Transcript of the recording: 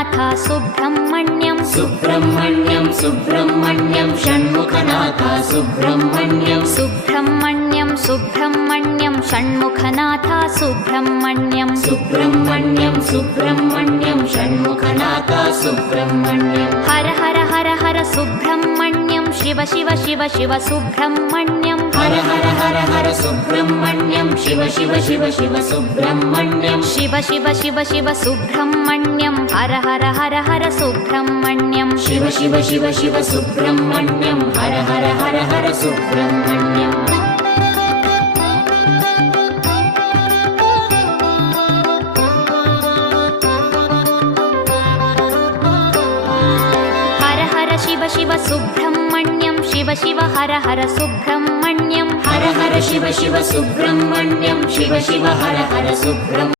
Shanmukhanath Subrahmanyam Subrahmanyam Subrahmanyam Shanmukhanath Subrahmanyam Subrahmanyam Subrahmanyam Shanmukhanath Subrahmanyam Subrahmanyam Subrahmanyam Shanmukhanath Subrahmanyam Har Har Har Har Subrahmanyam Shiva Shiva Shiva Shiva Subrahmanyam Har Har Har Har Subrahmanyam Shiva Shiva Shiva Shiva Subrahmanyam Shiva Shiva Shiva Shiva Subrahmanyam Har Har Har Har Subrahmanyam Shiva Shiva Shiva Shiva Subrahmanyam Har Har Har Har Subrahmanyam Har Har Shiva Shiva Subrahmanyam Shiva Shiva Har Har Subrahmanyam Har Har Shiva Shiva Subrahmanyam Shiva Shiva Har Har Subrahmanyam